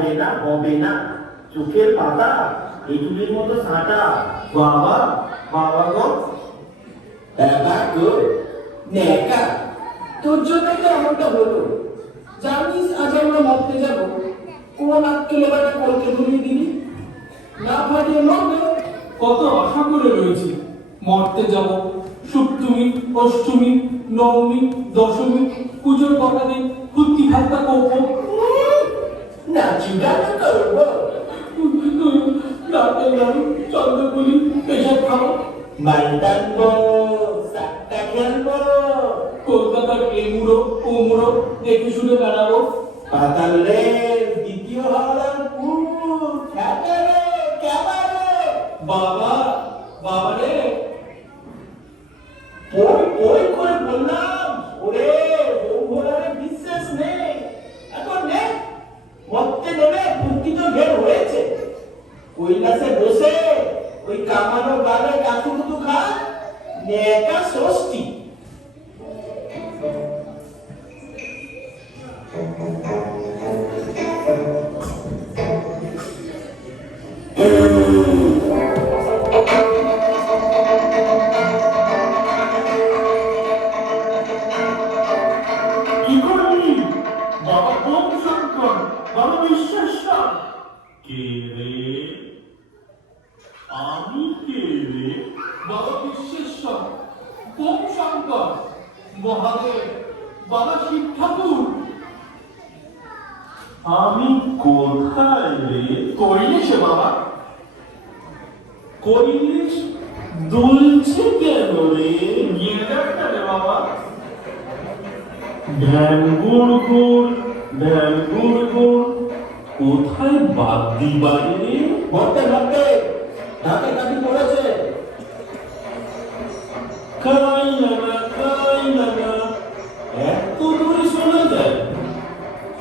হবে না হবে না, চোখের পাতা এগুলির মতো সাঁটা। বাবা, বাবা গো, একা গো, নেকা, তোর জন্য তো এমনটা হলো। জানিস আজ আমরা মরতে যাবো, কোন আক্কেলে বাটা কলকে ধরিয়ে দিবি, না ফাটিয়ে মরবে। কত আশা করে রয়েছে, মরতে যাব, সপ্তমী, অষ্টমী, নবমী, দশমী, পুজোর কথা দিন, কুত্তি ভাত্তা করবো, নাচু গান করবো, ডাক্তার নাড়ু, চন্দ্রপুলি, পেশাব খাবো, মাল টানবো, সাতটা খেলবো, কলকাতার এ মুড়ো ও মুড়ো দেখে শুনে বেড়াবো। পাতালের দ্বিতীয় হাওড়ার পুর, খ্যাটারে, ক্যাবারে, বাবা, বাবা রে, পই পই করে বললাম, ওরে বৌভোলারে বিশ্বাস নেই, এখন নে, মরতে নেবে বুদ্ধি তো ঢের হয়েছে, কৈলাসে বসে ওই কামানো গালে কাকুটুকু খা, নেকা ষষ্ঠী। কি করলি বাবা? ওম শঙ্কর, বাবা বিশ্বেশ্বর। কে রে? আমি কে রে? বাবা বিশ্বেশ্বর, ওম শঙ্কর, মহাদেব, বাবা শিব ঠাকুর। আমি কোথায় রে? কৈলাসে বাবা। কৈলাস দুলছে কেন রে? গির্জাটা রে বাবা। ধ্যান গুড় গুড়, ধ্যান গুড় গুড়, কোথায় বাদ্যি বাড়ি রে? মরতে মরতে ঢাকে কাটি পড়েছে, কাই লাগা, কাই লাগা, এত দূরে শোনা যায়?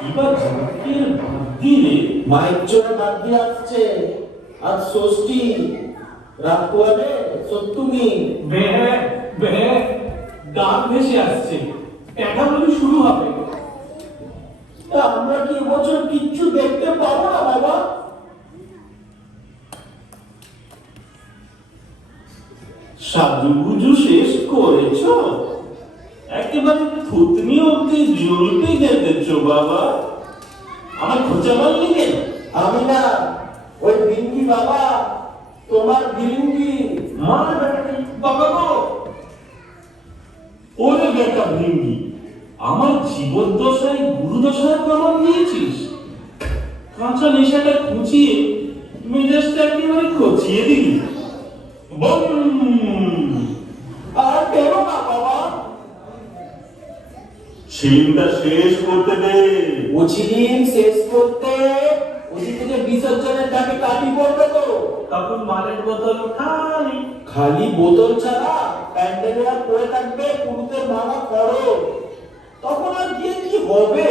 এবার ঝাঁকের বাদ্যি রে? মাইক চড়ে বাদ দিয়ে আসছে, আজ ষষ্ঠী, রাত পোয়াবে সপ্তমী। বেহে বেহে গান ভেসে আসছে, এটা বলি শুরু হবে। আমরা কি এবছর কিচ্ছু দেখতে পাবো না বাবা? সাজুগুজু শেষ করেছ? একেবারে থুতনি অব্দি জ্বলতে যেতেছ বাবা। আমার খোঁচা মারলি কেন? আমি না, ওই ভিঙ্গি বাবা, তোমার ভিঙ্গি। মার বেটাকে। বাবা গো, ওরে বেটা ভিঙ্গি, আমার জীবদ্দশায় গুরুদশায় প্রমাণ দিয়েছিস? কাঁচা নেশাটা খুঁচিয়ে মেজাজটা একেবারে খচিয়ে দিলি। বম! আর পেরো না বাবা, ছিলিমটা শেষ করতে দে। উছিলিম শেষ করতে ওদিক থেকে বিসর্জনের ডাকে কাটি পড়বে তো। তখন মালের বোতল খালি। খালি বোতল ছাড়া প্যান্ডেলে আর পড়ে থাকবে পুরুতের ভাঙা খড়, তখন আর গিয়ে কি হবে?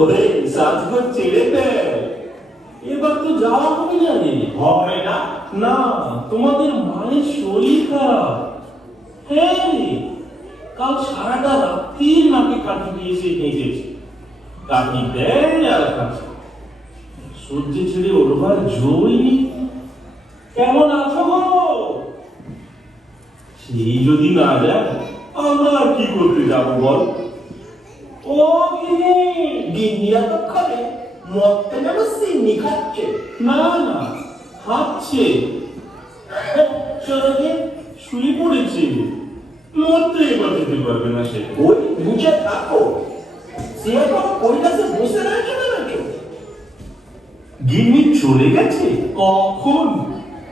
ওরে সাজগোজ ছেড়ে দে, এবার তো যাওয়া হবে না রে। হবে না? না, তোমাদের মায়ের শরীর খারাপ। হ্যাঁ রে, কাল সারাটা রাত্রির নাকে কাঠি দিয়ে এসে নেচেছে। কাঠি দেয় আর কাছে সূর্য ছেড়ে ওঠবার জয়ী। কেমন আছো গো? সেই যদি না যায় আমরা আর কি করতে যাবো বল? ও গিনি, গিন্নিরা তো খাবে, মরতে যেন সিন্নি খাচ্ছে। না না, খাচ্ছে। সরকে শুয়ে পড়েছে, মরতে এবার যেতে পারবে না সে। ওই বুঝে থাকো, সে এখন কৈলাসে বসে রয়েছে না নাকি? গিন্নি চলে গেছে কখন?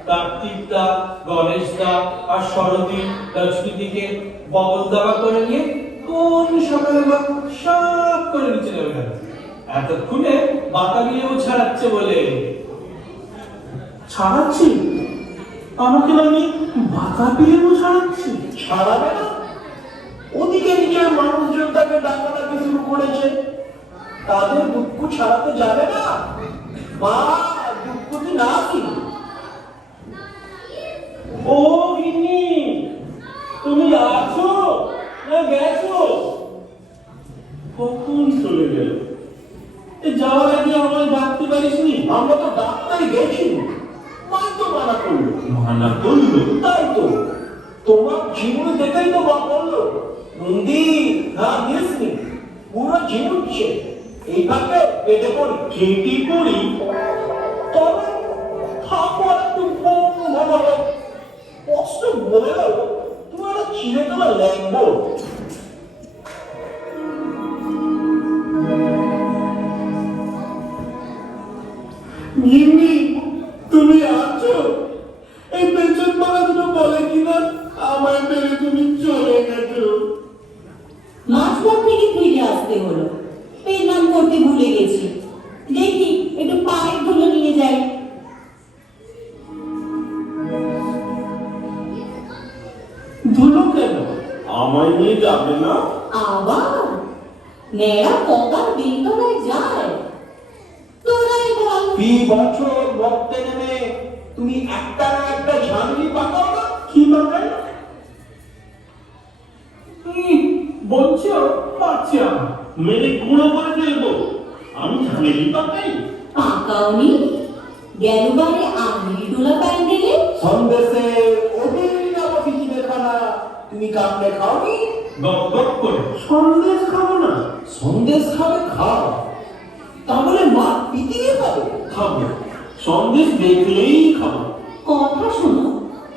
কার্তিক দা, গণেশ দা আর সরতী লক্ষ্মীদিকে বগল দাবা করে নিয়ে কোন সকালবেলা সব করে নিচে নেমে গেল। এতক্ষণে বাতাবিলেও ছাড়াচ্ছে বলে। ছাড়াচ্ছে? আমাকে নাকি বাতাবিলেও ছাড়াচ্ছে? ছাড়াবে না? ওদিকে নিজের মানুষজন তাকে ডাকাডাকি শুরু করেছে, তাদের দুঃখ ছাড়াতে যাবে না? মা দুঃখটি না কি? ও গিন্নি, তুমি আছো না গেছো? কখন চলে গেল? যাওয়ার আগে আমায় ডাকতে পারিসনি? আমরা তো ডাক্তারই গেছি, মা তো মানা করলো। মানা করলো? তাই তো, তোমার জীবনে দেখেই তো মা বললো, নন্দী না দিসনি, পুরো ঝিমুচ্ছে, এইভাবে পেটে পড়ি। খেটে পড়ি? তবে থাকো আর একটু ভালো কষ্ট বলে গেল, তুমি একটা চিনে তোমার ল্যাংবো। গিন্নি, তুমি আছো? এই পেছন পাড়া দুটো বলে কিনা আমায় মেরে তুমি চলে গেছো। মাঝপথ থেকে ফিরে আসতে হলো, পেন নাম করতে ভুলে গেছি। দেখি একটু পায়ের ধুলো নিয়ে যাই। ধুলো কেন? আমায় নিয়ে যাবে না? আবার মেয়েরা কবার বেতনায় যায়, তোরাই বল। কি বছর বক্তে নেমে তুমি একটা না একটা ঝাঁঝরি পাকাও না? কি বাগান? বলছো পারছি আমি। মেরে গুঁড়ো করে ফেলবো। আমি ঝামেলি পাকাই? পাকাওনি, গেলবারে আঙুলি টোলা প্যান্ডেলে। সন্দেশে অভিনবী চিড়িয়াখানা তুমি কামড়ে খাওনি? গপ গপ করে সন্দেশ খাবো না? সন্দেশ খাবে খাও, তাহলে মা পিটিয়ে খাবে। খাবো, সন্দেশ দেখলেই খাবো। কথা শোনো,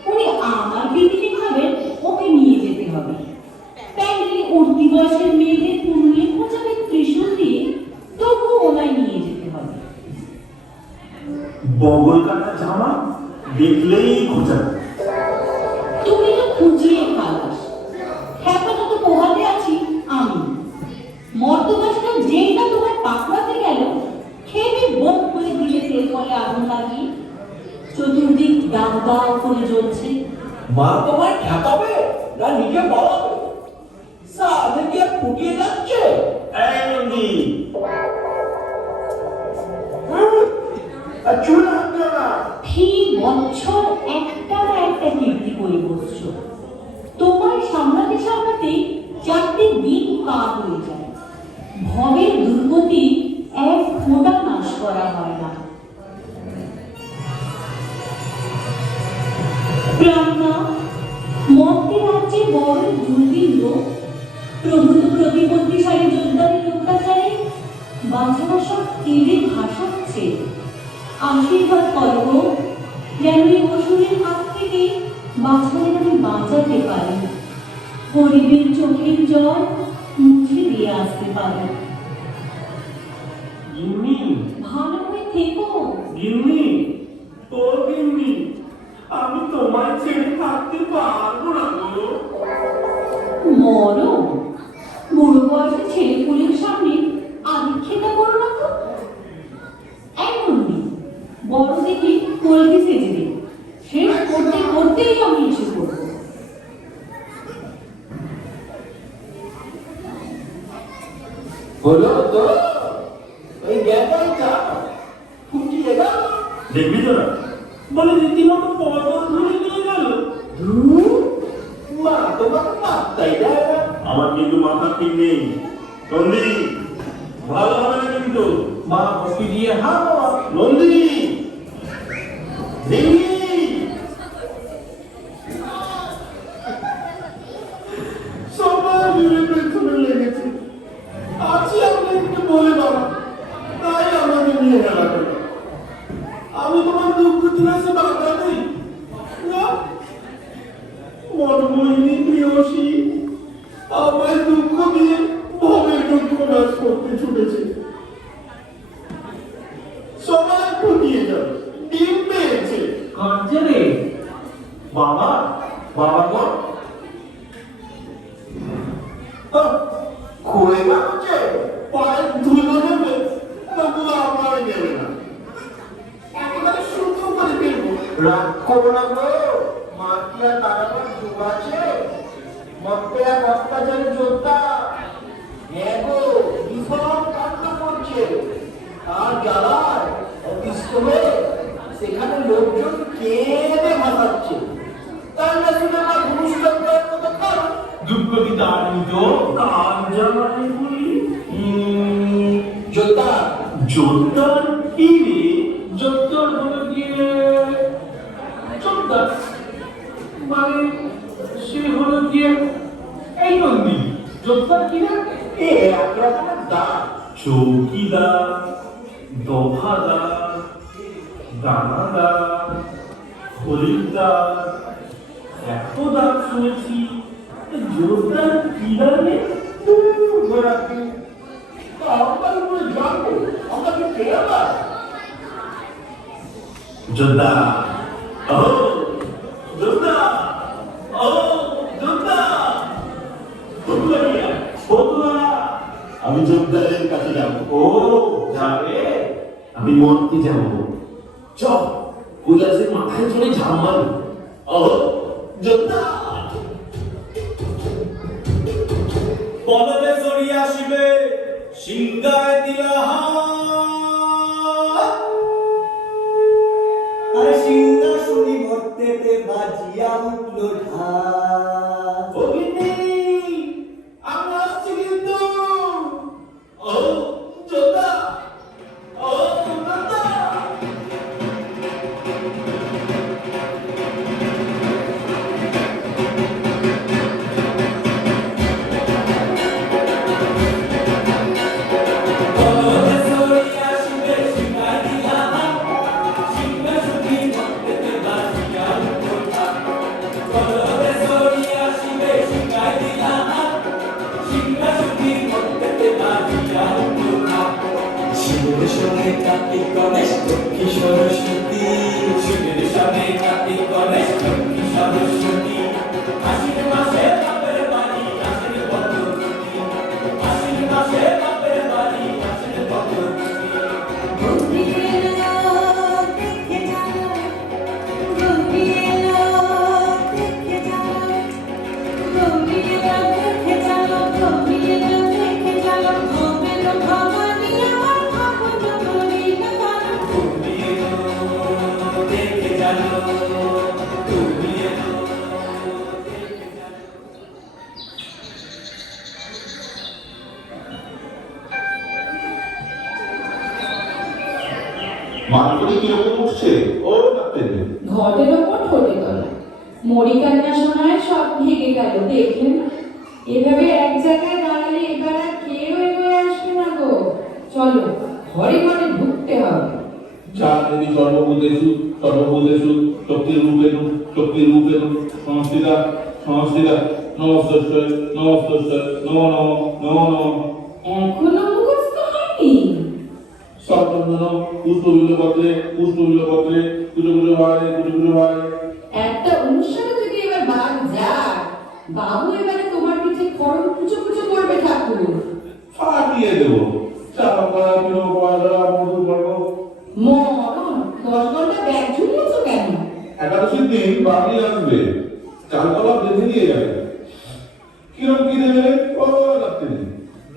উনি আমার পিটিকে খাবেন, ওকে নিয়ে যেতে হবে। প্যান্ডেলে উঠতি বয়সের মেয়েদের পুরুলিয়ে খোঁজাবে ত্রিশূল দিয়ে, তবু ওনায় নিয়ে যেতে হবে। বগল কাটা জামা দেখলেই খোঁজা। তুমি তো খুঁজিয়ে খালাস, হ্যাপাটা তো পোহাতে আছি আমি। মর্তবাসটা যেই না তোমার পাকড়াতে গেল, খেয়ে বোম করে দিলে তেল কলে আগুন লাগিয়ে। চতুর্দিক দাগ দাগ করে জ্বলছে। মা তোমায় ঠেকাবে না নিজে বলাবে? সাথে কি আর ফুটিয়ে যাচ্ছে? এই নন্দী, আর চুল হাঁটবে না। ফি বছর একটা না একটা কীর্তি করে বসছো। তোমার সামলাতে সামলাতে 4টে দিন পার হয়ে যায়। ভবের দুর্গতি এক ফোঁটা নাশ করা হয় না। প্রাণনা মর্তে রাজ্যে বড় দুর্দিন লোক, প্রভূত প্রতিপত্তিশালী যোদ্ধাদের অত্যাচারে বাছারা সব কেড়ে ভাসাচ্ছে। আশীর্বাদ করো গো, যেন এই অসুরের হাত থেকে বাছাদের আমি বাঁচাতে পারি, গরিবের চোখের জল মুছে দিয়ে আসতে পারো। গিন্নি, ভালো হয়ে থেকো। গিন্নি, ও গিন্নি, আমি তোমায় ছেড়ে থাকতে পারবো না গো। মরো, বুড়ো বয়সে ছেলে পুলের সামনে আদিক্ষেতা করো না তো। এমনই বড় দেখি কলকি সেজে দিই, শেষ করতে করতেই আমি এসে করবো। হলো তো ওই গ্যাদাই যা ফুটিয়ে গেল। দেখবি তো না, বলে রীতিমতো পদর ধরে নিয়ে গেল। মা তোমাকে পাত্তাই দেয় না। আমার কিন্তু মাথা ঠিক নেই নন্দী, ভালো হবে না কিন্তু। মা বসি দিয়ে হাঁটো। নন্দী, রিঙ্গি, সবাই মিলে পেছনে লেগেছে। আছি আপনি একটু বলে বাবা, তাই আমাকে নিয়ে গেল। আমি তোমার দুঃখ দিনাসে বাধা নেই না। মনমোহিনী প্রিয়সী আমায় দুঃখ দিয়ে ভবের দুঃখ নাশ করতে ছুটেছে। সবাই ফুটিয়ে যাবে, ডিম পেয়েছে। কাঁদছে রে বাবা, বাবা গো। খুঁড়ে যাচ্ছে পায়ের ধুলো নেবে, তবু আমায় নেবে না। একেবারে শুদ্ধ করে ফেলবো। রাগ করো না গো, মা কি আর তারাবার যুগ আছে? মর্তে এক অত্যাচারী যোদ্ধা, হ্যাঁ গো ভীষণ কান্না করছে। আর জ্বালায় অতিষ্ঠ হয়ে সেখানে লোকজন কেঁদে ভাসাচ্ছে। তাই না শুনে মা ভূমিষ্ঠ করার মতো কারণ দুঃখ দিতে আনি তো কার জামাই বলি? যোদ্ধা জোরদার কি রে? যোদ্ধার হলো গিয়ে যোদ্ধার, মানে সে হলো গিয়ে এই নন্দী। যোদ্ধার কি না? এ এক রকমের দাঁত। চৌকিদার, দফাদার, দানাদার, খরিদ্দার, এত দাম শুনেছি। জোরদার কি দামে? ঘোরাকি আমরা উপরে জানবো, আমরা কি পেয়ারা? যোদ্ধা, ও যোদ্ধা, ও যোদ্ধা, বন্ধুরা, আমি যোদ্ধারের কাছে যাবো। ও যাবে? আমি মরতে যাবো। চল কৈলাসের মাথায় চলে ঝাম মারো। ও যোদ্ধা, পদবে চড়িয়া আসিবে সিংহায় দিলা হাত। আর সিংহাসনী ভর্তেতে বাজিয়া উঠল ঢাক। ভগিনী, আমি আসছি কিন্তু। ও যোদ্ধা, ও যোদ্ধা। পদবে চড়িয়া আসিবে সিংহায় দিলা হাত। সিংহাসনী ভর্তেতে বাজিয়া উঠল ঢাক। পদবে চড়িয়া আসিবে সিংহায় দিলা হাত। সিংহাসনী ভর্তেতে বাজিয়া উঠল ঢাক। শিবের সঙ্গে কার্তিক গণেশ লক্ষ্মী সরস্বতী। শিবের সঙ্গে কার্তিক গণেশ লক্ষ্মী সরস্বতী। আশ্বিন মাসে বাপের বাড়ি আসেন পদ্মবতী। আশ্বিন মাসে বাপের বাড়ি আসেন পদ্মবতী। গৌরী এলো, দেখে যাও। গৌরী এলো, দেখে যাও। গৌরী এলো, দেখে যাও। গৌরী এলো, দেখে যাও। ভবেলো ভবানী আমার ভাবন করিল গান। তুমি এলো, দেখে জানো। তুমি এলো, দেখে জানো। মার্কেটে কিরকম উঠছে? ও ডাক্তারি, ঘটের ওপর ঠোঁটে তলা, মরি কান্না শোনায় সব ভেঙে গেল, দেখলেন না? এভাবে এক জায়গায় দাঁড়ালে এবার আর কেউ এগোয়ে আসবে না গো। চলো, ঘরে ঘরে ঢুকতে হবে। চাঁদি সর্বভূতেষু সর্বভূতেষু শক্তিরূপেণু শক্তিরূপেণু সংস্থিতা সংস্থিতা নমস্তস্যৈ নমস্তস্যৈ নমো নমো নমো নমো। এখনো মুখস্থ হয়নি? সচন্দন পুষ্পবিল্লপত্রে পুষ্পবিল্লপত্রে কুজো কুজো ভারে কুজো কুজো ভারে। একটা অনুষ্ঠানে যদি এবার বাদ যায়, বাবু এবারে তোমার পিঠে খড়ম কুচো কুচো করবে ঠাকুর। ফাটিয়ে দেবো। চাপা পিনো পাড়া মধু বর্গ। মরণ, 10 ঘন্টা ব্যাগ ঝুলিয়েছো কেন? একাদশীর দিন বাড়ি আসবে, চালতলা বেঁধে দিয়ে যাবে। কিরম কি দেবে? ও রাত্রি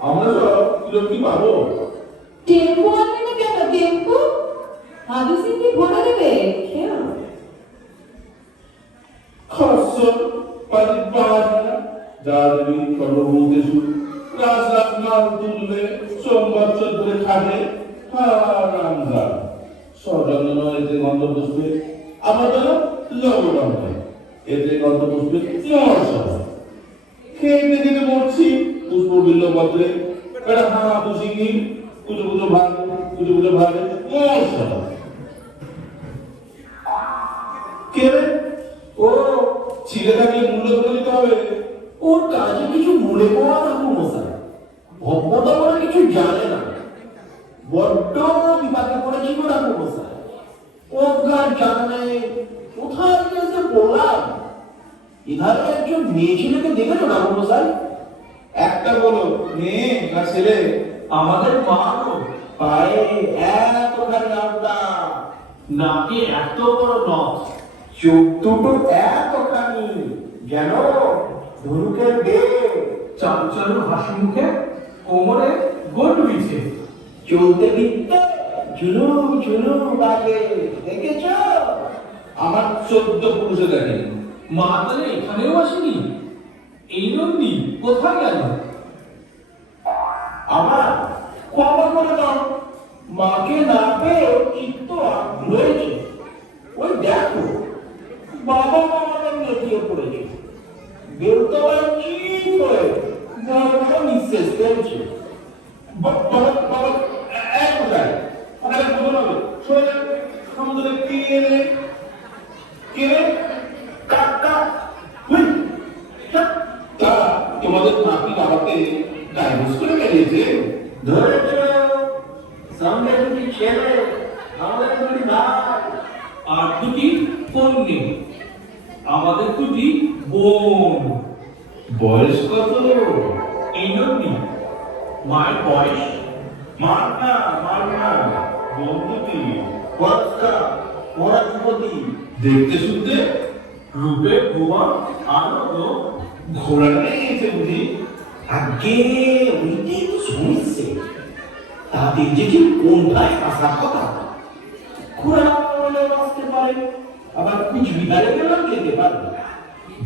আমরা সব কিরম কি পাবো? টেম্পো আনবে না কেন? টেম্পো আদু সিং কি ভোটা দেবে? খেও। খরচ পারিপাড়া যা দেবী সর্বভূতেষু রাজ রাজ মাল তুললে সোমবৎসর ধরে খাবে হারামদা। সজন্দন এতে গন্ধপুষ্পে আমার যেন লবণে এতে গন্ধপুষ্পে মর্ষা। খেতে খেতে মরছি পুষ্প বিল্লপত্রে এটা হাঁ পুষিনি কুচো কুচো ভাগে কুচো কুচো ভাগে মর্ষা। কে রে? ও ছিঁড়ে থাকলে মূল্য করে দিতে হবে। ওর কাজে কিছু মনে পড়া ঠাকুর মশাই। ভব্যতা বলে কিছু জানে না। বড্ড বিপাকে পড়েছিল ঠাকুর মশাই। অজ্ঞান জানা নেই কোথায় গিয়েছে বললাম। এধারে একজন মেয়ে ছেলেকে দেখেছো ঠাকুর মশাই? একটা বলো মেয়ে না ছেলে? আমাদের মা গো। পায়ে এতখানি আড্ডা, নাকে এত বড় নখ। চোখ দুটো এতখানি, যেন ধনুকের বেগ। চালু হাসি মুখে, কোমরে গোল বিছে। চলতে ফিরতে ঝুলু ঝুলু বাজে, দেখেছ? আমার 14 পুরুষে দেখে। মা তাহলে এখানেও আসেনি? এই নন্দী কোথায় গেল? আমার ক্ষমা করে দাও, মাকে না পেয়ে চিত্ত আকুল হয়েছে। ওই দেখো বাবা আমাদের নেতিয়ে পড়েছে, বেলতলায় চিৎ করে বড় বড় নিঃশ্বাস ফেলছে। বাবা বাবা এক কোথায় ওখানে বলুন হবে সরে যান আমাদের কে রে কে রে কাকা হুই তা তোমাদের নাতি বাবাকে ডাইভোর্স করে বেরিয়েছে ধরেছে সামনে দুটি ছেলে, আমাদের দুটি ভাই। আর দুটি কন্যে, আমাদের দুটি বোন। বয়স কত এই জন্যই মায়ের বয়স মার না বন্ধুটি বৎসা, ওরা যুবতী, দেখতে শুনতে রূপে ভুবন আনন্দ। ঘোড়া নিয়েছে বুঝি আগে ওইটাই তো শুনেছে। তাদের যে ঠিক কোনটায় আসার কথা, ঘোড়া বলে বাঁচতে পারে, আবার কুচবিহারে গেলেও যেতে পারবে।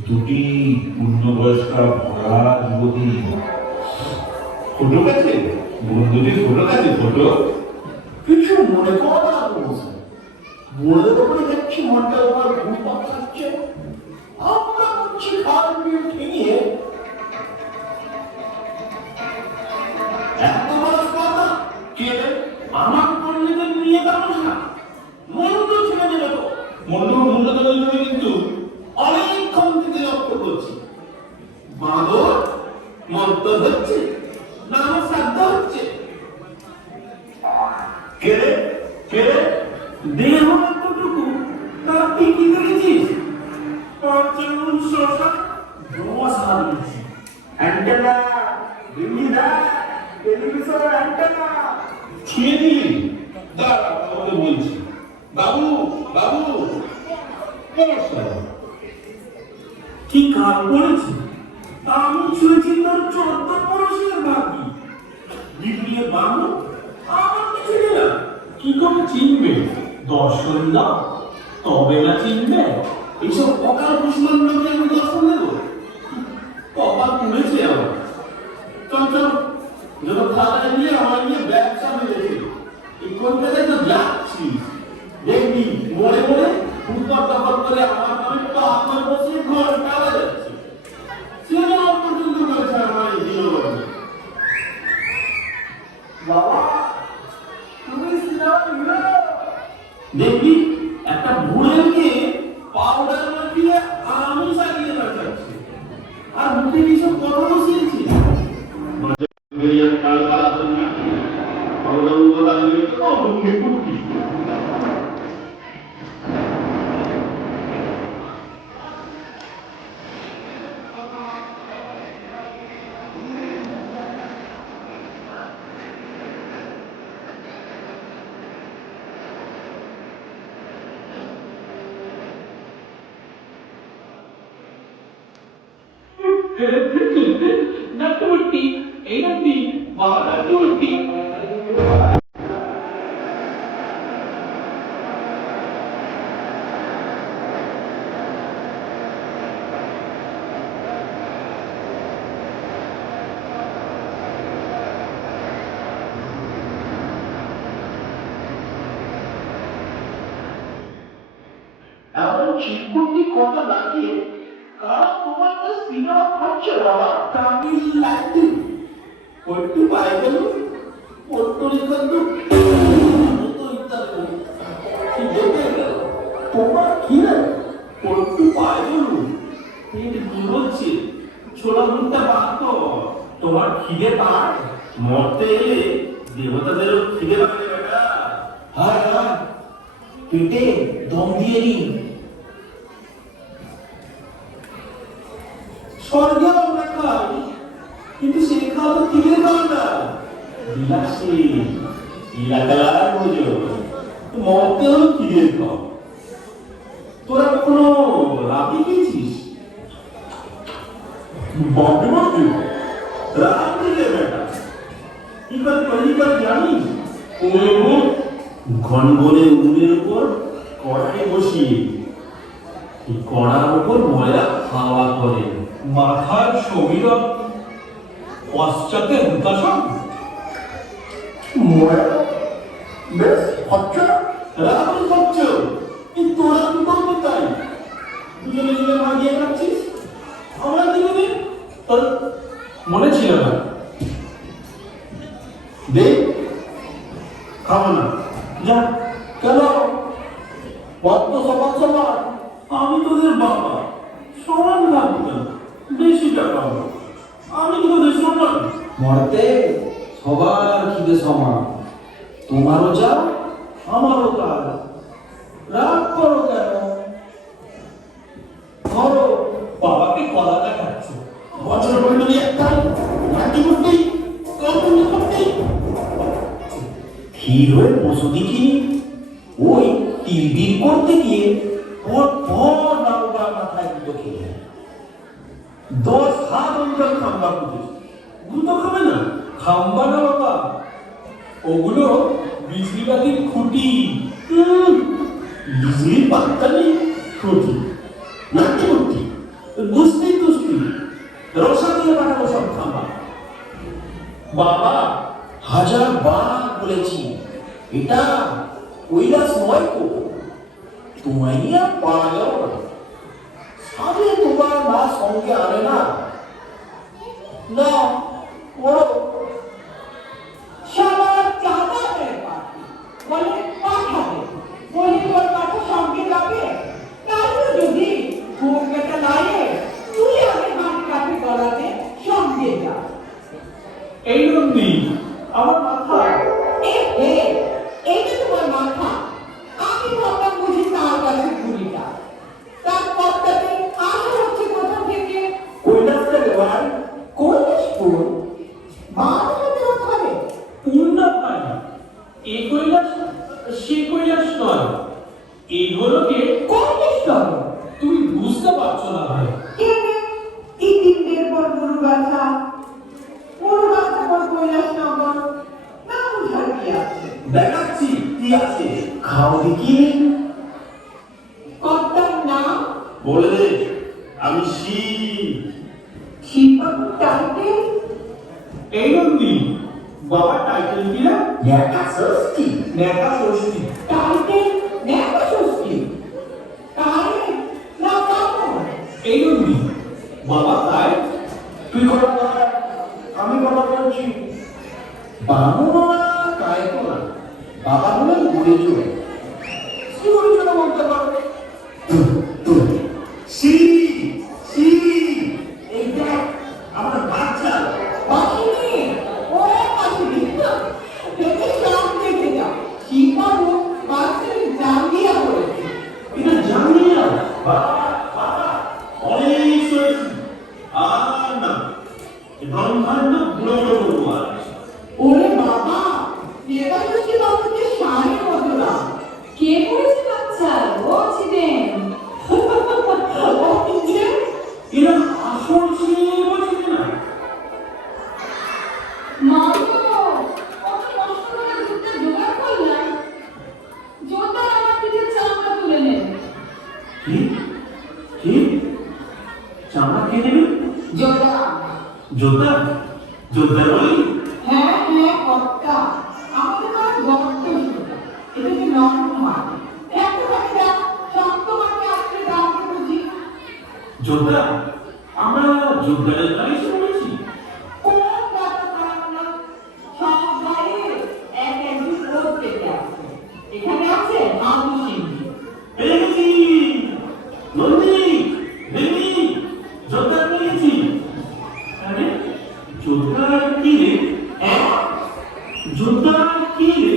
দুটি পূর্ণবয়স্কা ভরা যুবতী ফটো কাছে বন্ধুটির ফটো কাছে ফটো কিছু মনে করো না বলছে, বোনের উপরে দেখছি মনটা তোমার ঘুরপাক খাচ্ছে। আমরা করছি খাল বিয়ে ঠেঙিয়ে এত বড় কথা কে রে? আমার পণ্ডিতের নিয়ে যাবো না, মন্দ ছেড়ে দেবে তো। মন্ডল কিন্তু অনেকক্ষণ থেকে লক্ষ্য করছি, বাঁদর মন্ত্র হচ্ছে না আমার শ্রাদ্ধ হচ্ছে। কে রে দেহ এতটুকু, তার তুই কি দেখেছিস? পঞ্চাঙ্গুল শশা দোষ হারিয়েছি। অ্যান্টেনা, দিল্লিদা, টেলিভিশনের অ্যান্টেনা। ছুঁয়ে দিলি দাঁড়া আমাকে বলছি বাবু নমস্কার কি কাল পড়েছে? আমি ছুঁয়েছি তোর 14 বছরের বাকি। বিপিএ বাবু আমার কিছু না। কি করে চিনবে? দর্শন দাও তবে না চিনবে। এইসব অকাল কুসুমানকে আমি দর্শন দেবো? কপাল পুড়েছে আমার। চল যত খাতা নিয়ে আমার নিয়ে ব্যবসা বেড়েছে। এই কলকাতায় তো যাচ্ছিস, দেখবি মনে ফুটপাত দখল করে আমার নামে আমার বসে ঘর পাওয়া যাচ্ছে। সিনেমা পর্যন্ত করেছে আমার এই দিনবন্ধু। বাবা তুমি সিনেমা নিলে দেখবি একটা বুড়েকে পাউডার মাখিয়ে আমি সাজিয়ে রাখাচ্ছি, আর মুখে কিসব কথা বসিয়েছি। নাট্যমূর্তি এই নাট্যি বাবা নাট্যমূর্তি। এমন চিরকুটি কথা লাগিয়ে কারা তোমার সিনেমা করছে বাবা? তামিল লাইটিং পট্টু পাই গেল, পট্টুরি কিন্তু তোমার কি রে? পট্টু পাই গেল, পেট গুলোচ্ছে, ছোলা মুখটা বাঁধত। তোমার খিদে পায়? মরতে এলে দেবতাদেরও খিদে পাবে বেটা। হায় পেটে দম দিয়ে নিন। স্বর্গে আমরা খাই, কিন্তু সে খাওয়া কিনে খাও না, বিলাসী এলাকার বোঝো। মরতে হলো কিনে খাও। তোরা কখনো রাতে খেয়েছিস? বড্ড রাত দিলে বেটা কি করে তৈরি করে জানিস? ঘন বলে উনুনের উপর কড়াই বসিয়ে এই কড়ার উপর ময়লা খাওয়া করে। মাথার সমীরণ পশ্চাতে হুতাশন। ময়লা বেশ হচ্ছে না? রাহুল হচ্ছে কিন্তু তোরা কি করবি তাই? দুজনে মিলে ভাগিয়ে খাচ্ছিস, আমার দিকে দে। তোর মনে ছিল না? দে খাবো না, যা। কেন? কত সমান সমান? আমি তোদের বাবা, সমান খাবো কেন? বেশি টাকা হবে। আমি কি তোদের সমান? মরতে সবার খিদে সমান, তোমারও যা আমারও কাজ, রাগ করো কেন? ধরো বাবাকে কলা দেখাচ্ছে। বছর পরিমাণে একটাই নাটি করতেই কল্পনা করতেই ক্ষীর হয়ে পশু দেখিনি, ওই তিলবিল করতে গিয়ে পর পর নামটা মাথায় দুটো খেয়ে 10 হাত অন্তর খাম্বা খুঁজেছে। দুটো খাবে না? খাম্বা না বাবা, ওগুলো বিজলিবাতির খুঁটি। বিজলির পাত্তা নেই, খুঁটি নাটি করতি দুষ্টি দুষ্টি রসা দিয়ে পাঠাবো সব খাম্বা। বাবা হাজার বার বলেছি এটা কৈলাস নয় তো, তোমায় নিয়ে আর পারা গেল না। সাথে তোমার মা সঙ্গে আনে না, না ওরো সবার চাঁদা দেয় পাখি, বলে পাঠাবে, বলি তোর পাঠা সঙ্গে যাবে। তাহলে যদি ঘুম কেটে লাগে তুই আগে হাত কাঠে গলাতে সঙ্গে যা। এই নন্দী, আমার মাথা। এইটা তোমার মাথা। আমি ভাবলাম বুঝি তার কাছে ঘুরিটা, তার পথটাতে আসা হচ্ছে কোথা থেকে? কৈলাসটা দেওয়ার কৈলাসপুর বাংলাদেশ ধরে পূর্ণা পায় না। এই কৈলাস সে কৈলাস নয়, এই গোলকে কৈলাস ধরে তুমি বুঝতে পারছো না ভাই। ইতিমদের পর মুরুগাছা, মুরুগাছা পর কৈলাসনগর, না বুঝার কি আছে? দেখাচ্ছি কি আছে, খাও দেখি। কর্তার নাম বলে দে, আমি শিব। শিববাবু টাইটেল এই নন্দী, বাবার টাইটেল কি না? একা ষষ্ঠী নেতা ষষ্ঠী। টাইটেল নেতা ষষ্ঠী, কারে না বাবু? এই নন্দী, বাবা তাই তুই কথা বল, আমি কথা বলছি। বামুনা কায়তো না, বাবা বলে ঘুরে চলে শিবরি জন্য বলতে পারবে। এই দেখ আমার বাচ্চা বাসিনি, ওরে বাসিনি, দেখে সব দেখে যা। শিববাবু বাচ্চার জাঙ্গিয়া বলেছে। এটা জানি না। বাবা, বাবা, অনেক শুনেছি। আর না, এ ব্রহ্মাণ্ড বুড়ো বুড়ো করবো আর। ওরে বাবা, নেতা ষষ্ঠী বাবুকে শাড়ি মতো না। কে করেছে বাচ্চা? ও ছিলেন। ও নিজে এরা আসল শিব বলছে না। মা গো, কত কষ্ট করে দুধটা জোগাড় করলাম। জোরটা আমার পিঠের চামড়া তুলে নেন। কি? কি? চামড়া খেয়ে নেবে? জোড়া। জোতা? জোতা বলি? হ্যাঁ হ্যাঁ কর্তা, আমাদের কাছে গর্ত সোজা, এটা কি নরম মাটি? একটুখানি দেখ, শক্ত মাটি আজকে দাঁড়কে বুঝি। জোতা? আমরা জোতারের গাড়ি শুনেছি। কোন গাছটা খারাপ না, সব গায়ে এক একদিন রোদ পেতে আছে। এখানে আছে আলু সিন্ধি। পেয়ে গেছি। নন্দী, নন্দী, জোতা পেয়েছি। আরে, জোতার কি রে? হ্যাঁ জোতার কি রে?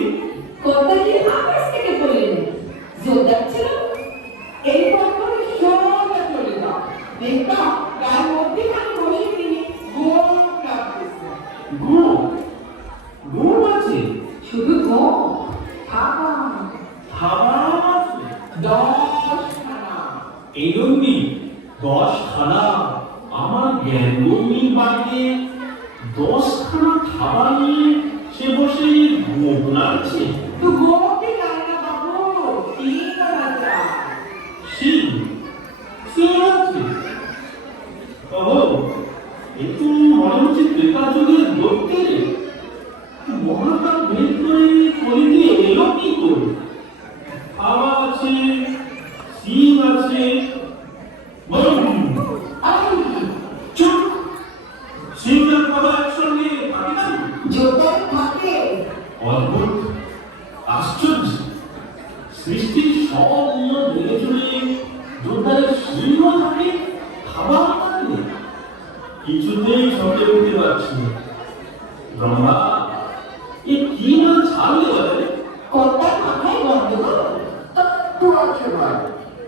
কর্তা কি আকাশ থেকে পড়লেন? জোরদার ছিল? এইবার করে সোজা চলে যাও, দেখবা তার মধ্যে খালি বসে তিনি গোল কাটতেছে। ঘুম? ঘুম আছে? শুধু গো থাকা। খাবার আছে? 10খানা। এই নন্দী, 10 খানা। আমার জ্ঞানগম্যির বাইরে 10খানা খাবার নিয়ে সে বসে ঘুম নাড়ছে। তো গোলকে যায় না বাবু, ঠিক আছে। শিব? শিব আছে? ওহো, একটু মনে হচ্ছে ত্রেতা যুগের লোককে মহাকাল ভেদ করে কলি দিয়ে এলো কিছুতেই ছোটে উঠতে পারছি না। ব্রহ্মা, এ কি না ছাড়লে বলে? কর্তার মাথায় গন্ডগোল।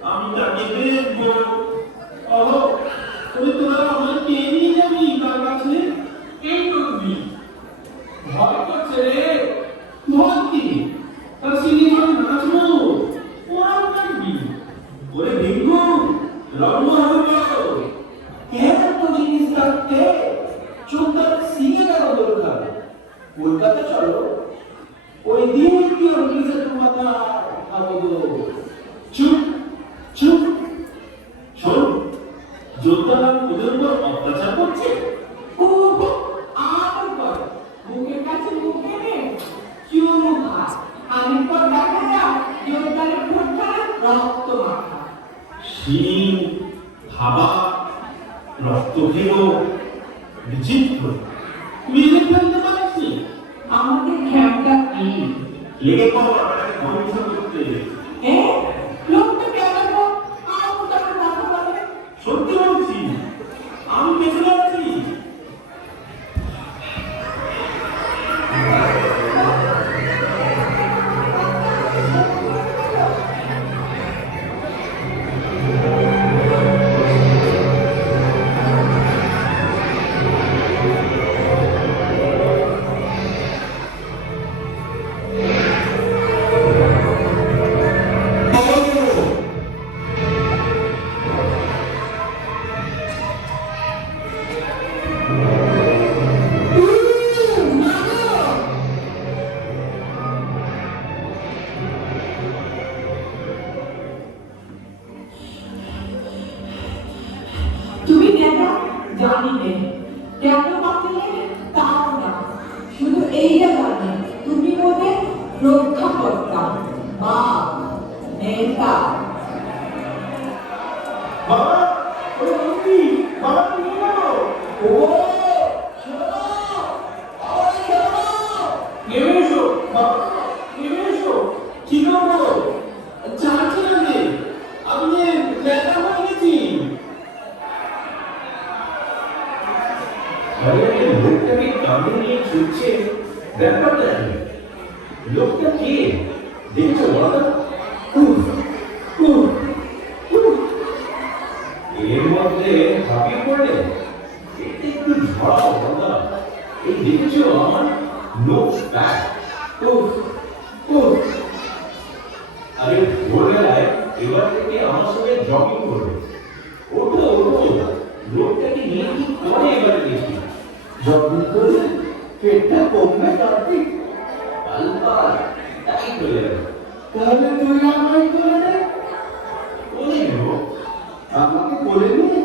আমি তাকে দেখবো। অহ, তোরা আমার কে নিয়ে যাবি তার কাছে? এই করবি ভয় করছে রে। ভক্তি তার সিনেমা নাচবো, ওরাও কাটবি। ওরে ভিঙ্গু, রঙ্গ হইল। এত জিনিস থাকতে চোখটা সিঙে গেল দরকার। কলকাতা চলো, ওই দিন কি অফিসের মাথা খাবো গো। চুপ চুপ, শোন, যোদ্ধা ওদের উপর অত্যাচার করছে। ও আর করে মুখের কাছে মুখ দেবে চুমু ভাত আমের পর দেখা যায় যোদ্ধারের ঠোঁটটা রক্ত মাখা। শিং, থাবা, রক্ত খেলো, বিচিত্র। মেরে ফেলতে পারছি। আমাদের ঘ্যামটা কি লেগে পড়ো আপনাকে ধ্বংস করতে। লোকটা কেমন আমার তাকে কথা বলে। সত্যি বলছি, আমি পেছনে আছি। তুমি দেখা জানি নে কেন বাঁচলে তাও না, শুধু এইটা জানি তুমি ওদের রক্ষা করতাম মা নেতা। বাবা, ওরে বন্ধু, বাবা তুমি বলো। ও শোনো, ওরে শোনো। নেমে এসো বাবা, নেমে এসো। কি করবো? চাচ্ছি না যে আপনি নেতা হয়ে গেছি। লোকটাকে কাঁধে নিয়ে ছুটছে, ব্যাপারটা কি? লোকটা কে দেখছো বলো? এর মধ্যে হাঁপিয়ে পড়লে এটা একটু ঝড়াও বন্ধা। এই দেখেছো আমার নোট ব্যাগ। আরে ভোরবেলায় এবার থেকে আমার সঙ্গে জগিং করবে। ওঠো ওঠো, লোকটাকে নিয়ে কি করে এবারে দেখি। যখন করে পেটটা কমবে কার্তিক। পাল্পাল তাই চলে যাবে। তাহলে তুই আমায় করে দে। ওই লোক আমাকে বলে নিয়ে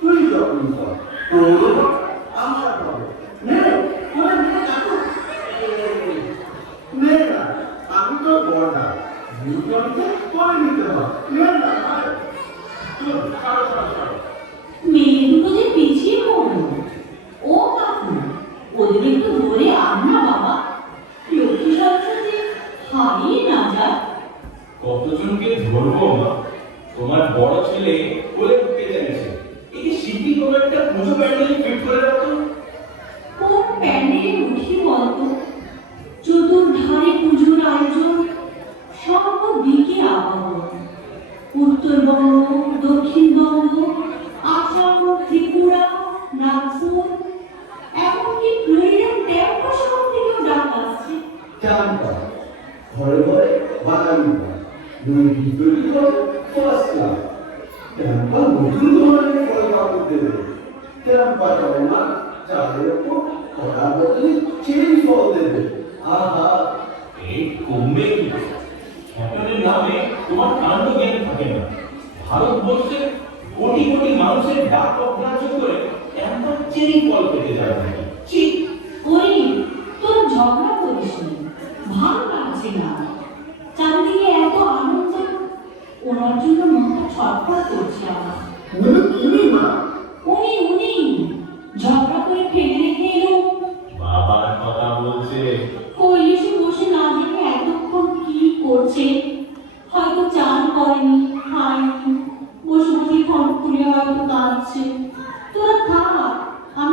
তুই যখন কর তোর আমার হবে। নে করে নে কাকু। নে না, আমি তো বড়া দুজনকে করে নিতে হবে। নে না আরে, চল ছাড়ো ছাড়ো ছাড়ো। মেয়ে দুটো যে পিছিয়ে পড়লো। ও কাকু ওদের একটু ধরে আন না বাবা, লক্ষ্মী সরস্বতী হারিয়ে না যায়। কতজনকে ধরবো মা? তোমার বড় ছেলে বলে ঢুকে যাচ্ছে। এই যে শিল্পী কোনো একটা পুজো প্যান্ডেল ফিট করে রাখো। কোন প্যান্ডেলে উঠি বলতো? চতুর্ধারে পুজোর আয়োজন, সর্বদিকে আবহাওয়া। উত্তরবঙ্গ, দক্ষিণবঙ্গ, আসাম, ত্রিপুরা, নাগপুর, এমনকি ফ্লোরিডার টেম্পো শহর থেকেও ডাক আসছে। চাঁদা ঘরে ঘরে বাঙালি দুই ভিতরি করে ফার্স্ট ক্লাস ক্যাম্পা নতুন ধরনের ফল কাপড় দেবে। ক্যাম্পা চলে না, চালের ওপর কড়া বদলে চেরি ফল দেবে। আহা, এই কমবে কি? খ্যাপনের নামে তোমার কাণ্ড জ্ঞান থাকে না। ভারতবর্ষের কোটি কোটি মানুষের ডাক অগ্রাহ্য করে একটা চেরি ফল পেতে যাবে নাকি? ছি! ওই তোর ঝগড়া করিস নি, ভালো লাগছে না। চারিদিকে এত আনন্দ, ওনার জন্য মনটা ছটফট করছে আমার। উনি মা উনি ঝগড়া করে ফেলে রেখে এলো। বাবার কথা বলছে। কৈলাসে বসে না জেনে এতক্ষণ কি করছে, হয়তো চান করেনি, খায়নি, বসে বসে ঠোঁট খুলে হয়তো কাঁদছে। তোরা থাক, আমি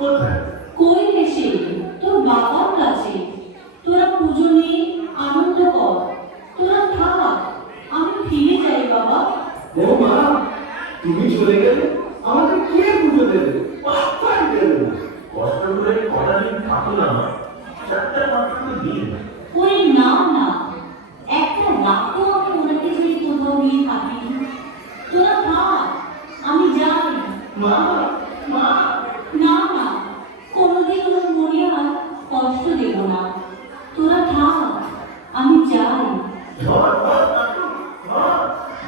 কোথায়? কই এসে তোর বাবার কাছে। তোরা পুজো নিয়ে আনন্দ কর, তোরা থাক, আমি ফিরে যাই বাবা। ও মা, তুমি চলে গেলে আমাকে কে পুজো দেবে? পাত্তাই দেবে না। কষ্ট করে কটা দিন থাকো না, 4টা 5টা দিন। ওরে না না, একটা রাতও আমি ওনাকে ছেড়ে কোথাও গিয়ে থাকিনি। তোরা থাক, আমি যাই। মা, মা, না না, কোনোদিন ওর মনে আর কষ্ট দেব না। তোরা থাক, আমি যাই। ধর, ধর, কাটু, ধর।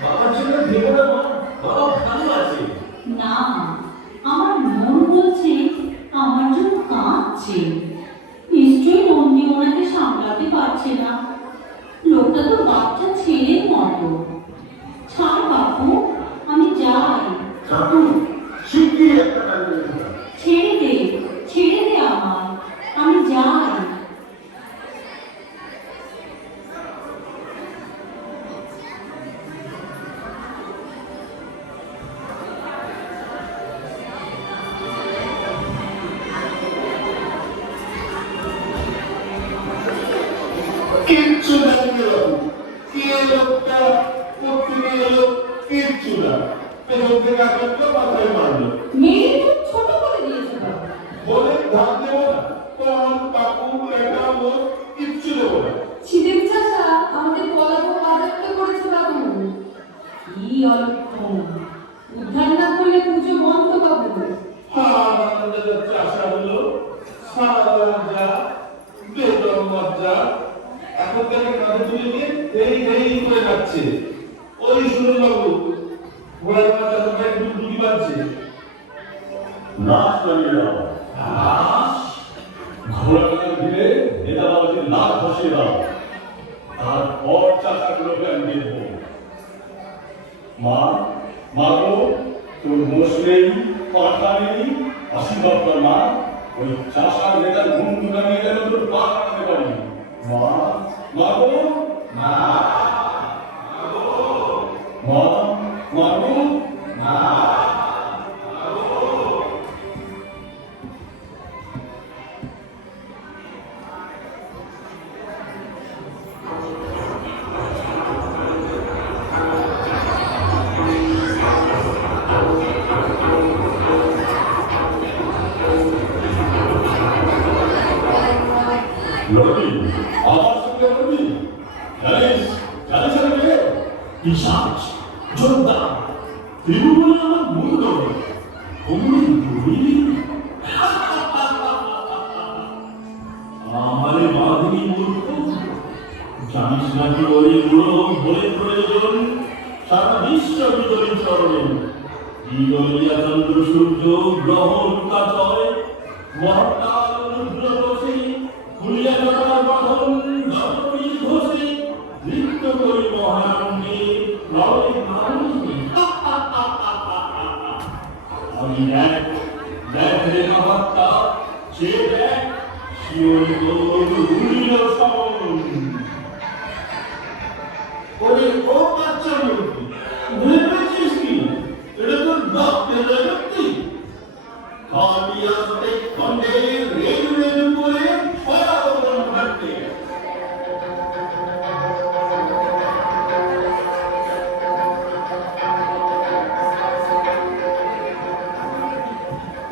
বাবার জন্য দেবো না মা, বাবা ভালো আছে। না, আমার মন বলছে আমার জন্য কাঁদছে। নিশ্চয়ই নন্দী ওনাকে সামলাতে পারছে না। লোকটা তো বাচ্চা ছেলের মতো। ছাড় বাপু, আমি যাই। কাটু, শিগগিরই একটা কাজে বের হও। ছেড়ে দে, ছেড়ে দে আমায়, আমি যাই। কিচ্ছু জানি না বাবু, কে লোকটা কোথেকে এলো কিচ্ছু না। পেছন থেকে আঘাতটা মাথায় মারলো। মেয়ে তো ছোট করে দিয়েছে বাবা। বলে ধার দেবো না, কোন কাপড় লেখা মোট কিচ্ছু দেবো না। ছিদের চাষা আমাদের পলাবো বাজারটা করেছে বাবু। কি অল্প, উদ্ধার না করলে পুজো বন্ধ বাবু। আমাদের চাষা হলো সারা যা বেতন মজ্জা, এখন থেকে কাঁধে তুলে নিয়ে এই এই করে যাচ্ছে। ওই শুনুন বাবু, ঘোড়ার মাথা তোমায় ডুবডুবি বাজছে। নাচ নামিয়ে দাও। ঘোড়াটাকে দিলে নেতা বাবাজির নাক বসিয়ে দাও, তারপর চাচাগুলোকে আমি দেখবো। মা, মা গো, তোর মোষ নেই, পাঠা নেই, আশীর্বাদ কর মা। ওই চাষার নেতার ঘুম নামিয়ে গেল তোর পা কাটতে পারি। মা, মা গো, মা, মা, মা গো, মা। লড়বি, আমার সঙ্গে লড়বি? জানিস, জানিস আমি কে? পিশাচ, জোরদার, ত্রিভুবনে আমার মূল নয়। অমনি দৌড়ি আমারে বাঁধনি মূর্খ। জানিস নাকি ওরে বুড়ো বলে প্রয়োজন সারা বিশ্ব বিতরী চরণে। বিগলিয়া চন্দ্র সূর্য গ্রহ লুকাচয় মহত্তাল রুদ্র বসে ফুলিয়া জটার বাঁধন জনবীর ঘোষে নৃত্য করি মহারণ্যে লড়ে মানুষে। আমি এক দেখ রে মহাত্মা, সে দেখ শিওরি তোর উড়িল সমন। ওরে ও বাচ্চা মূর্তি, ভেবেছিস কি এটা তোর বাপকে জগত্তি? খালি আসতে খন্ডে রেলু রেলু করে সরাবরণ ঘাটতে।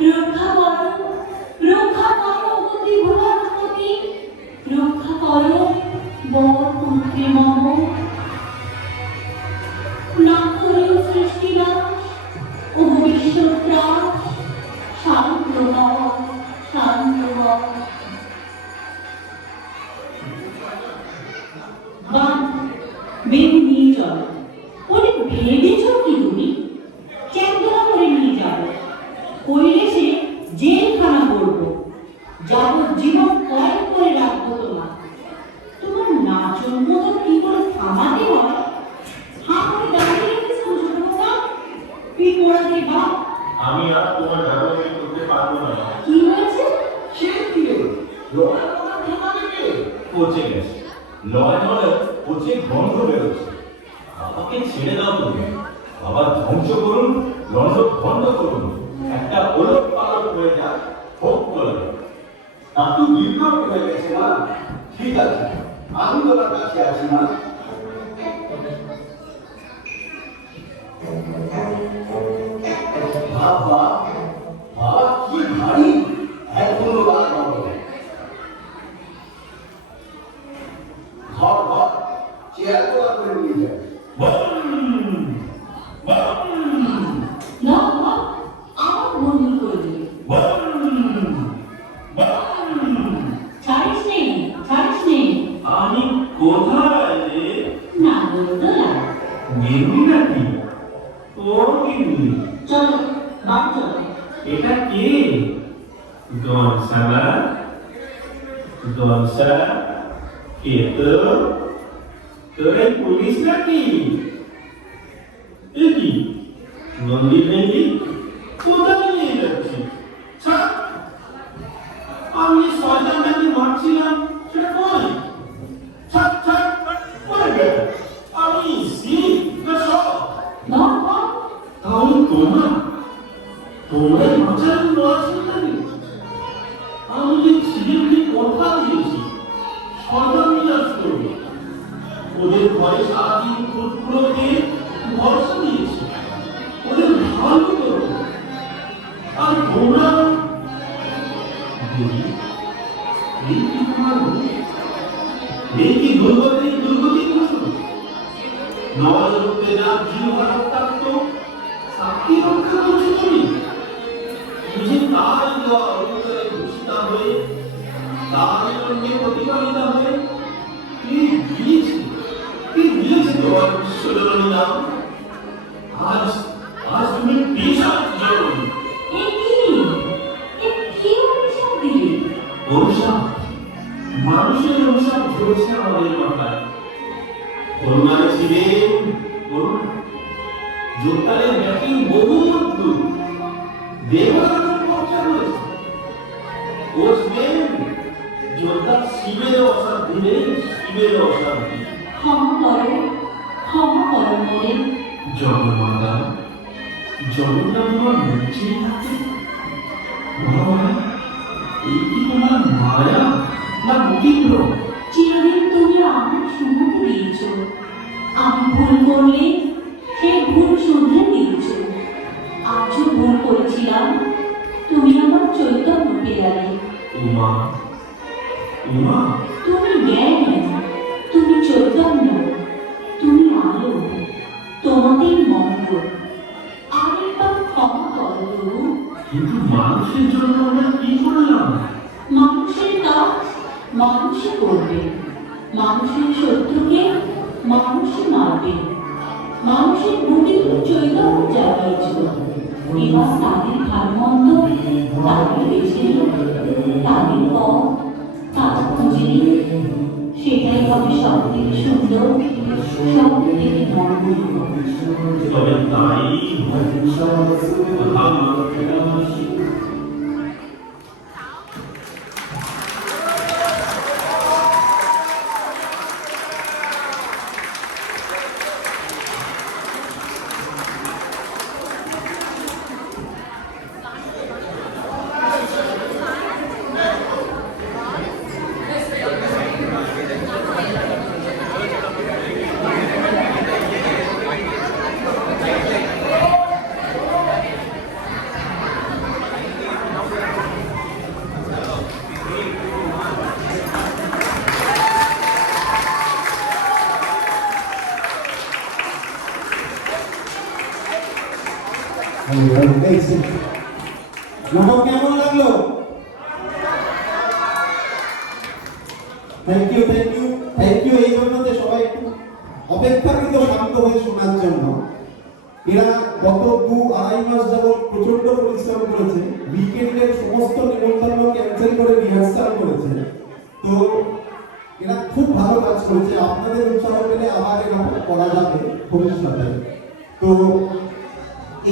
রক্ষা করো, রক্ষা করো অতি ভুবনপতি, রক্ষা করো বর পুত্রে মম। না করিও সৃষ্টিনাশ ও বিশ্বত্রাস, শান্ত হও, শান্ত হও। বান বেঁধে নিয়ে চলো। ওরে ভেবেছ কি তুমি চ্যাংদোলা করে নিয়ে যাবো? কইলে সে জেলখানা করবো, যাবজ্জীবন কয়েক করে রাখবো তোমার। তোমার নাচন মতো কি করে থামাতে হয়? হাঁটতে দাঁড়িয়ে রেখেছো ছোট না পিপড়াতে বাপ। আমি আর তোমার দাদাকে করতে পারবো না। কি হয়েছে? সে কি রে? লড়াই করার থামাবে কে? পচে গেছে, লয় নয় পচে গন্ধ বেরোচ্ছে। বাবাকে ছেড়ে দাও তুমি, বাবা ধ্বংস করুন, লন্ড বন্ধ করুন, একটা ওলট পালট হয়ে যাক, হোক একটু বিভ্রান্ত হয়ে গেছে মা। ঠিক আছে, আমি তোমার কাছে আছি মা। বাবা, বাবা কি ভারী, এখনো রাগ হবে। ঘর ঘর চেয়ার তোলা করে নিয়ে যায়। না না, আমার বন্ধু করে দিলে। ছাড়িস নেই, ছাড়িস নেই। আমি কোথায় রে? না বলতো না। গিন্নি নাকি? ও গিন্নি, চলো বাড়ি চলো। এটা কে? গনসালা? গনসা? কে তো? তোরে পুলিশ নাকি? এ কি নন্দী নেই? কোথায় নিয়ে যাচ্ছি? ছাড়! আমি শয়তানটাকে মারছিলাম, সেটা কই? ছাড় ছাড়, পড়ে গেল। আমি শিব না সব? না না, তাহলে তোমরা বাঁচার জন্য আছেন নাকি? আমি যে ছিলেনকে কথা দিয়েছি শয়তান নিরাশ করবে, ওদের ঘরে সারাদিন খুঁটখুড়োকে ভরসা দিয়েছি, ওদের ভালো করবো। আর তোমরা দেবী, এই কি তোমার মুখ? এই কি দুর্গতি করেছো? নয় রূপে যার জীব রক্তাক্ত সাক্ষী রক্ষা করছো তুমি? নিজে তার দেওয়া অন্তরে ঘোষিতা হয়ে, তার জন্যে প্রতিপালিতা হয়ে কে দিয়েছে তোমার বিশ্বজননী নাম? আজ আজ তুমি পিশাচ জন। এ কি অভিশাপ দিলি? অভিশাপ, মানুষের অভিশাপ ঝরছে আমাদের মাথায়। করুণায় ছিলেন করুণ, যোদ্ধারের ব্যাটিং বহুত দূর, দেবতাদের পর্চা করেছে। কোচম্যান যোদ্ধা শিবের অসাধ্যি নেই, শিবের অসাধ্যি। ক্ষমা করো মনে। জগন্মাতা, জগন্নাথ তোমার মুখে থাকতে এই কি তোমার মায়া না মুখীন্দ্র? চিরদিন তুমি আমার সুমতি দিয়েছ। আমি ভুল করলে সেই ভুল শুধরে দিয়েছ। আজও ভুল করেছিলাম, তুমি আমার চৈতন্য পেলালে। উমা, উমা, তুমি জ্ঞান, তুমি চৈতন্য, তুমি আলো, তোমাদের মঙ্গল। আরেকবার ক্ষমা করো প্রভু। কিন্তু মানুষের জন্য আমরা কি করলাম? মানুষের কাজ মানুষই করবে, মানুষের শত্রুকে মানুষই মারবে। মানুষের বুকে তুমি চৈতন্য জাগিয়েছ। এবার তাদের ভারমন্দ, তাদের বেছে তাদের পথ তারা খুঁজে নিন। সেটাই হবে সব থেকে সুন্দর, সব থেকে মঙ্গল। তবে তাই নাটক কেমন লাগলো? Thank you thank you thank you. এই জন্য যে সবাই একটু অপেক্ষাকৃত শান্ত হয়ে শোনার জন্য। এরা গত 2-2.5 মাস যাবত প্রচন্ড পরিশ্রম করেছে, উইকেন্ডের সমস্ত নিমন্ত্রণ ক্যান্সেল করে রিহার্সাল করেছে। তো এরা খুব ভালো কাজ করেছে। আপনাদের উৎসাহ পেলে আবার এরা করা যাবে ভবিষ্যতে। তো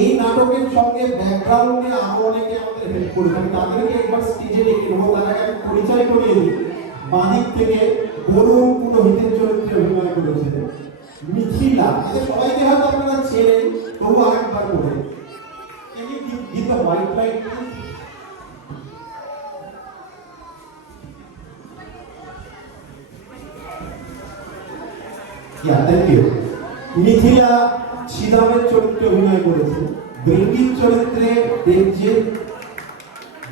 এই নাটকের সঙ্গে ব্যাকগ্রাউন্ডে আরো অনেকে আমাদের হেল্প করেছে, আমি তাদেরকে একবার স্টেজে ডেকে নেবো। তার আগে আমি পরিচয় করিয়ে দিই। বাদিক থেকে বরুণ পুরোহিতের চরিত্রে অভিনয় করেছে মিথিলা। এদের সবাইকে হয়তো আপনারা চেনেন, তবু আরেকবার করে Can you give the white light? Thank you. Mithila শ্রীরামের চরিত্রে অভিনয় করেছে। বেঙ্গির চরিত্রে দেবজিৎ,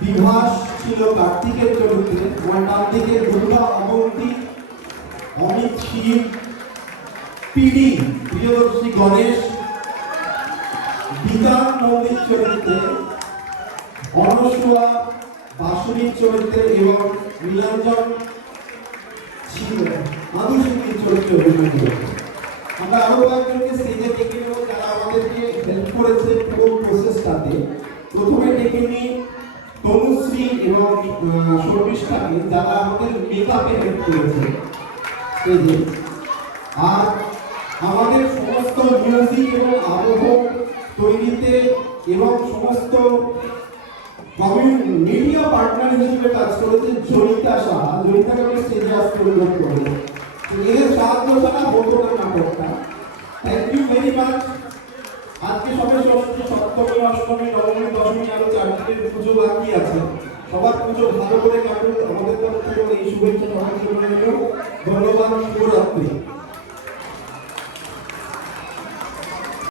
বিভাস ছিল কার্তিকের চরিত্রে, আমার ডান দিকে দুর্গা অবন্তী, অমিত শিব, পিডি প্রিয়দর্শী গণেশ, বিতান মন্দির চরিত্রে, অনসুয়া বাসুরীর চরিত্রে এবং নীলাঞ্জন ছিল মাধুসূদনের চরিত্রে অভিনয় করেছে। আমরা আরো কয়েকজনকে স্টেজে ডেকে নেব যারা আমাদেরকে হেল্প করেছে পুরো প্রসেসটাতে। প্রথমে ডেকে নিই তনুশ্রী এবং শর্মিষ্ঠাকে যারা আমাদের মেকআপে হেল্প করেছে স্টেজে। আর আমাদের সমস্ত মিউজিক এবং আবহ তৈরিতে এবং সমস্ত মিডিয়া পার্টনার হিসেবে কাজ করেছে জয়িতা সাহা। জয়িতাকে আমি স্টেজে আসতে অনুরোধ করবো। এদের সাহায্য ছাড়া হতো না নাটকটা। Thank you very much. আজকে সবে ষষ্ঠী, সপ্তমী, অষ্টমী, নবমী, দশমী আরো 4 দিনের পুজো বাকি আছে। সবার পুজো ভালো করে কাটুক। আমাদের তরফ থেকে এই শুভেচ্ছা সবাইকে রইল। ধন্যবাদ, শুভরাত্রি।